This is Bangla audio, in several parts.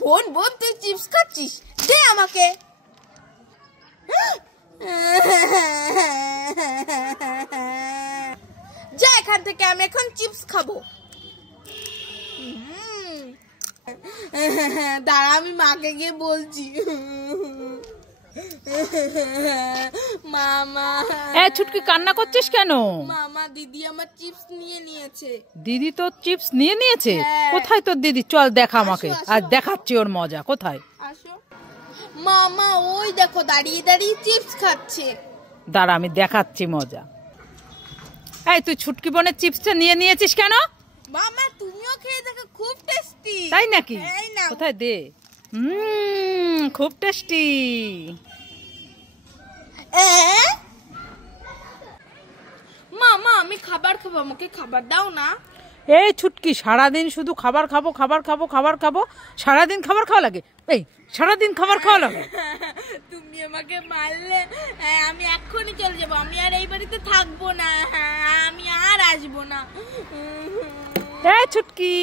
বোন বোন তুই চিপস খাচ্ছিস, দে আমাকে। যা এখান থেকে, আমি এখন চিপস খাবো। দাঁড়া, আমি মাকে গিয়ে বলছি। মামা। ছুটকি কান্না করছিস কেন? মামা, দিদি আমার চিপস নিয়ে নিয়েছে। দিদি তোর চিপস নিয়ে নিয়েছে? কোথায় তোর দিদি? চল দেখা আমাকে, আর দেখাচ্ছি ওর মজা। কোথায়? আসো মামা, ওই দেখো দাঁড়িয়ে দাঁড়িয়ে চিপস খাচ্ছে। দাঁড়া, আমি দেখাচ্ছি মজা। তুই ছুটকি বোনের চিপসটা নিয়ে নিয়েছিস কেন? মামা তুমিও খেয়ে দেখো, খুব টেস্টি। তাই নাকি? কোথায় দে। খুব টেস্টি। মামা আমি খাবার খাবো, আমাকে খাবার দাও না। এই ছুটকি, সারাদিন শুধু খাবার খাবো খাবার খাবো খাবার খাবো, সারাদিন খাবার খাওয়া লাগে? সারাদিন খাবার খাওয়া লাগে? তুমি আমাকে মারলে আমি এক্ষুনি চলে যাবো, আমি আর এই বাড়িতে থাকবো না, আমি আর আসবো না। ছুটকি,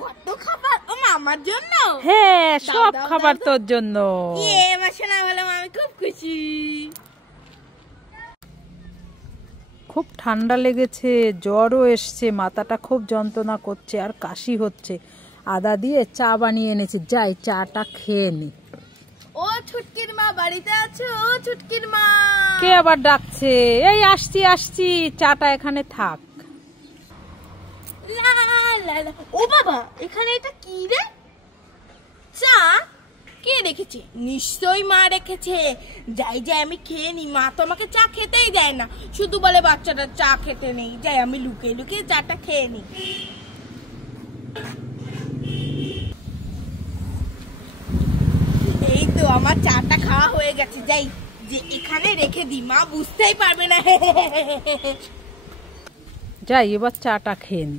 কত খাবার আমার জন্য? হ্যাঁ, সব খাবার তোর জন্য। না বললাম, আমি খুব খুশি। খুব ঠান্ডা লেগেছে, জ্বরও এসছে, মাথাটা খুব যন্ত্রণা করছে আর কাশি হচ্ছে। আদা দিয়ে চা বানিয়ে এনেছি, যাই চাটা খেয়ে নি। ও ছুটকির মা, বাড়িতে আছো? ও ছুটকির মা। কে আবার ডাকছে? আসছি আসছি, চাটা এখানে থাক। ও বাবা, এখানে এটা কি রে? চা কে রেখেছে? নিশ্চয়ই মা রেখেছে। যাই যাই আমি খেয়ে নি। মা তো আমাকে চা খেতেই দেয় না, শুধু বলে বাচ্চাটা চা খেতে নেই। যাই আমি লুকিয়ে লুকিয়ে চাটা খেয়ে নি। এই তো আমার চাটা খাওয়া হয়ে গেছে। যাই যে এখানে রেখে দি, মা বুঝতেই পারবে না। যাই এবার চাটা খেয়ে নি।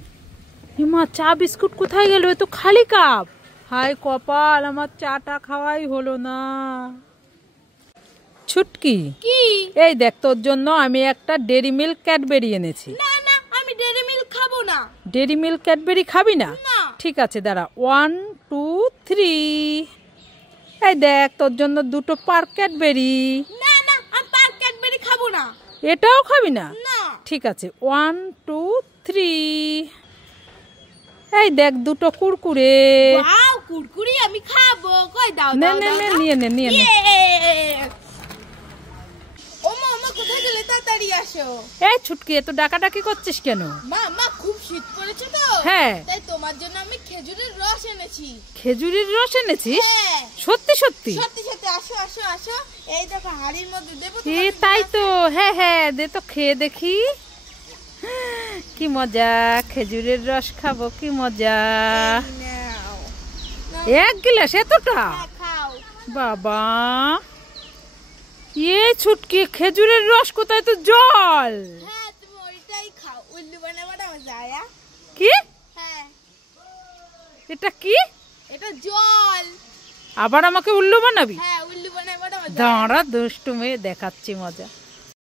মা, চা বিস্কুট কোথায় গেল? এ তো খালি কাপ। হায় কপাল, আমার চাটা খাওয়াই হলো না। ছুটকি, কি? এই দেখ, তোর জন্য আমি একটা ডেরি মিল্ক ক্যাডবেরি এনেছি। না না, আমি ডেরি মিল্ক খাবো না। ডেরি মিল্ক ক্যাডবেরি খাবি না? ঠিক আছে, দাঁড়া, 1 2 3। এই দেখ, তোর জন্য 2টো পার্ক ক্যাডবেরি। না না, আমি পার্ক ক্যাডবেরি খাবো না। এটাও খাবি না? না। ঠিক আছে, 1 2 3। এই দেখ, 2টো কুরকুরে। ওয়াও, কুরকুরি আমি খাবো। কই দাও নে দাও নে দাও। নে, নিয়ে নে নিয়ে নে। ও মা, কোথায় গেলে? তাড়াতাড়ি আসো। ছুটকি, এত ডাকাডাকি করছিস কেন? মা খুব শীত পড়েছে তো, হ্যাঁ, তাই তোমার জন্য আমি খেজুরের রস এনেছি। খেজুরের রস এনেছিস? হ্যাঁ সত্যি সত্যি? সত্যি সত্যি। আসো আসো আসো, এই দেখো হাড়ির মধ্যে দেবো। তাই তো? হ্যাঁ হ্যাঁ, দে তো খেয়ে দেখি। কি মজা, খেজুরের রস খাবো, কি মজা। 1 গ্লাস এতটা? খাও। বাবা, ছুটকি, খেজুরের রস কোথায়? তো জল। হ্যাঁ, তুমি ওইটাই খাও। উল্লু বানাবাটা মজা। কি? হ্যাঁ। এটা কি? এটা জল। আবার আমাকে উল্লু বানাবি? হ্যাঁ, উল্লু বানাবাটা মজা। দাঁড়া, দুষ্টু মেয়ে, দেখাচ্ছি মজা।